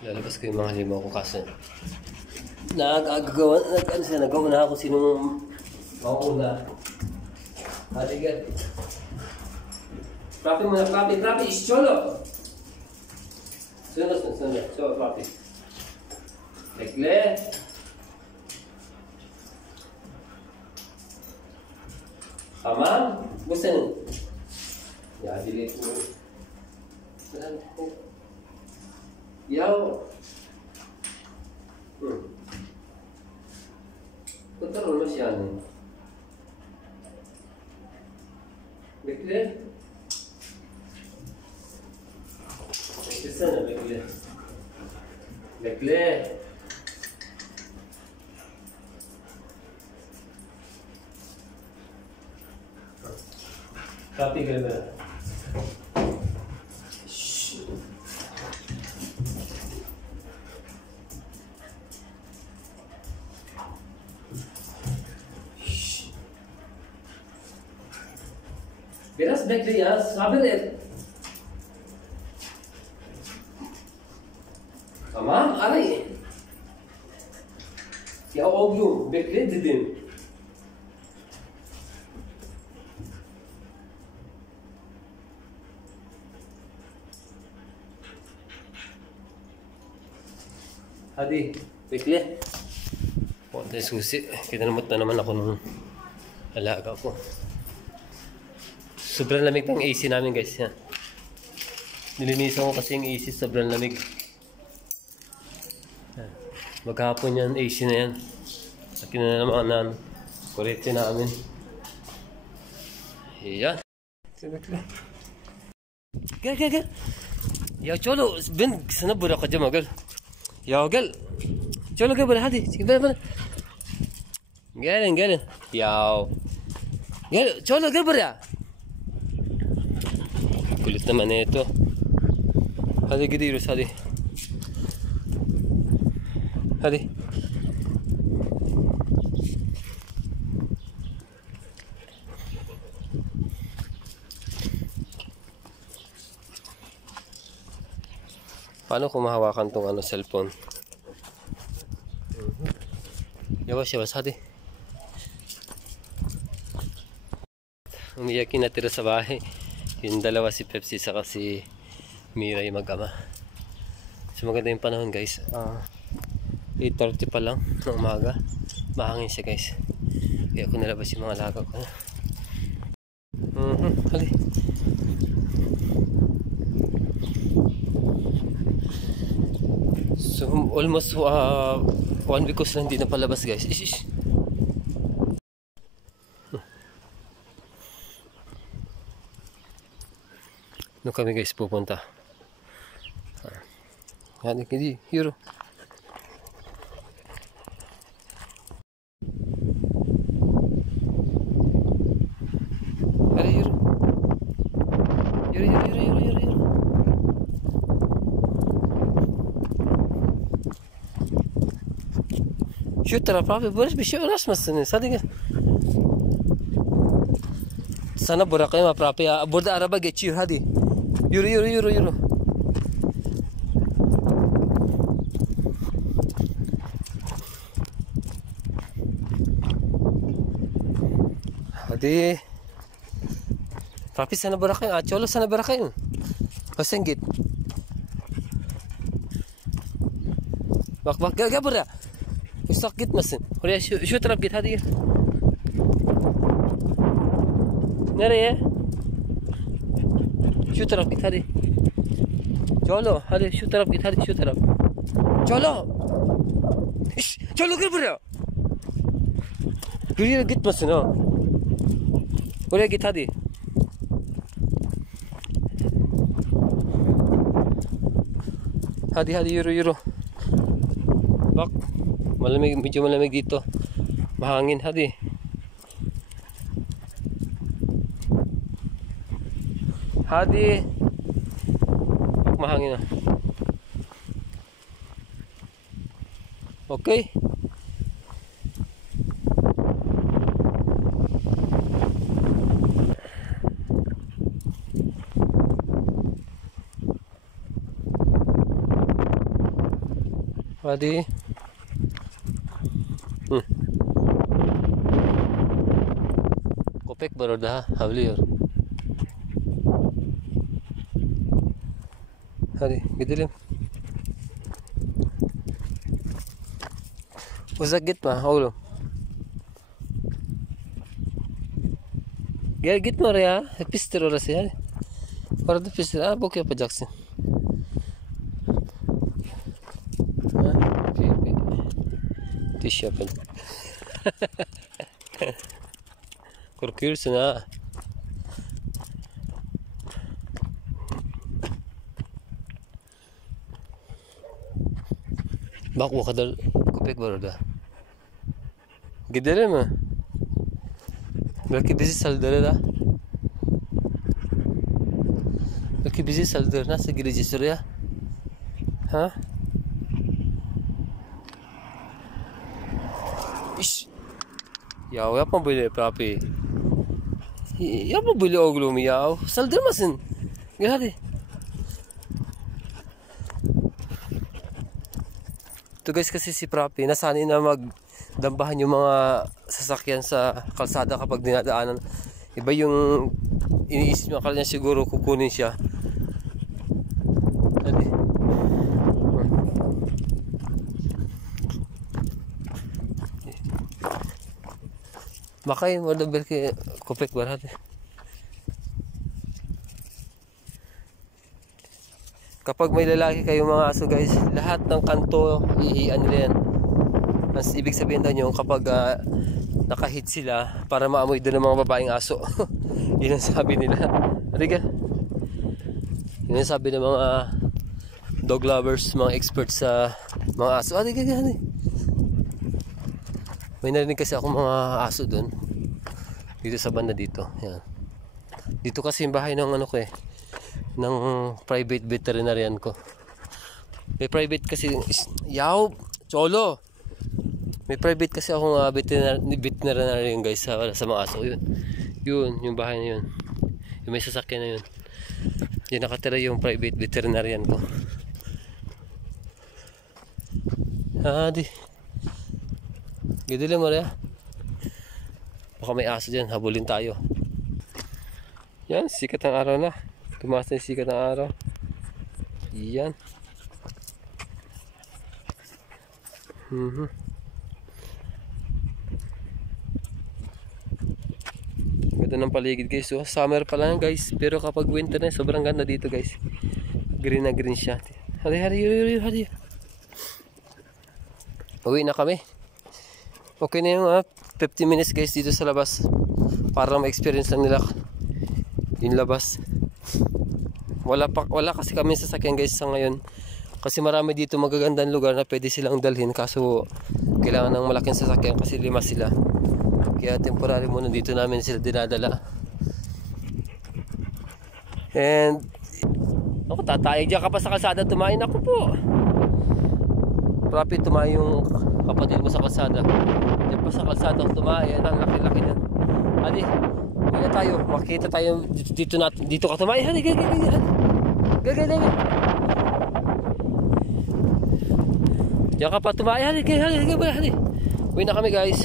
Lalabas ko yung mga halimaw ko kasi nagawa na ako sinong mauna. Haligan. Papi muna, papi, ischolo. Sunod. So, papi. Tekle. Tamam. Bu senin. Ya delete mo. Yaw. Kotor olmuş yani. Bekle. Beklesene, bekle. Bekle. Kapıyı görme. Biraz bekle ya, sabır et. Tamam, arayın. Ya oğlum, bekle dedim. Hadi, bekle. Konti susi. Kinalmot na naman ako nung alaga ko. Sobrang lamig ng AC namin guys. Yan. Nilinisan ko kasi yung AC, sobrang lamig. Yan. Maghapon yan, AC na yan. At kinanamaan na kurete namin. Yan. Gel. Ya çolo, ben sana bırakacağım gel. Ya gel. Çolo gel buraya hadi. Gel. Gelin. Ya. Gel, çolo gel buraya. Kulit naman na ito. Hadi gidiyoruz hadi. Hadi. Paano kung mahawakan tong cellphone? Yawas hadi. Umiyak yung natira sa bahay. Yung dalawa si Pepsi saka si Mira yung mag-ama. So maganda yung panahon guys. 8:30 pa lang ng umaga. Mahangin siya guys. Kaya ako nalabas yung mga alaga ko. Hali. So almost 1 week ko sila hindi napalabas guys. Ish. Doon kami guys pupunta. Yan, hindi, Euro. Hadi Euro. Euro. Şu tarafa abi, böyle bir şey uğraşmasınız. Hadi gel. Sana bırakayım abi ya. Burada araba geçiyor hadi. Yürü. Hadi. Papi sana bırakayım. Çolo sana bırakayım. Sen git. Bak gel buraya. Uzak gitmesin. Oraya şu taraf git hadi gel. Nereye? Şu taraf git hadi. Çolo hadi şu taraf git hadi şu taraf. Çolo. Çolo gel buraya. Buraya gitmesin ha. Oraya git hadi. Hadi yürü. Bak medyo malamig dito. Mahangin hadi. Hadi. Bak mahangin na. Okay. Hadi. Kopek baru dah havliyor. Hadi gidelim. Uzak gitme oğlum. Gel gitme oraya. Pistir orası yani. Orada pistir. Ha, bok yapacaksın. Ha, diş yapın. Korkuyorsun ha. Bak o kadar köpek var orada. Gidelim mi? Belki bizi saldırır ha. Belki bizi saldırır. Nasıl gireceğiz oraya? Ha? İş. Ya yapma böyle papi. Yapma böyle oğlum ya. Saldırmasın. Gel hadi. Ito guys kasi si Prapi, nasanay na magdambahan yung mga sasakyan sa kalsada kapag dinadaanan. Iba yung iniisip niya, akala niya siguro kukunin siya. Hadi. Makay mo daw belki kopek barat. Kapag may lalaki kayong mga aso guys, lahat ng kanto ihian nila yan. Mas ibig sabihin daw nyo kapag nakahit sila para maamoy doon ng mga babaeng aso. Yun ang sabi nila. Halika. Yun ang sabi ng mga dog lovers, mga experts sa mga aso. Halika. May narinig kasi ako mga aso doon. Dito sa banda dito. Yan. Dito kasi yung bahay ng ano ko eh. Ng private veterinarian ko. May private kasi yaw, cholo. May private kasi akong veterinarian guys sa mga aso yun. Yun, yung bahay na yun. Yung may sasakyan na yun. Yan nakatira yung private veterinarian ko. Hadi. Gidili mo rin. Baka may aso dyan, habulin tayo. Yan, sikat ang araw na. Tumaas na yung sikat ng araw. Yan. Ganda ng paligid guys. So, summer pa lang guys. Pero kapag winter na, sobrang ganda dito guys. Green na green siya. Hari. Uwi na kami. Okay na yung 50 minutes guys dito sa labas. Para ma-experience lang nila yung labas. Wala kasi kami sasakyan guys sa ngayon. Kasi marami dito magagandang lugar na pwede silang dalhin. Kaso kailangan ng malaking sasakyan kasi 5 sila. Kaya temporary muna dito namin sila dinadala. And ako tatayag dyan ka pa sa kalsada. Tumain ako po. Rapid tumain yung kapatid mo sa kalsada. Diyan pa sa kalsada tumain. Ang laki-laki na. Adi, uwi na tayo. Makita tayo dito natin. Dito ka tumain. Hali. Gagay. Diyan ka pa tumain. Hali. Uwi na kami guys.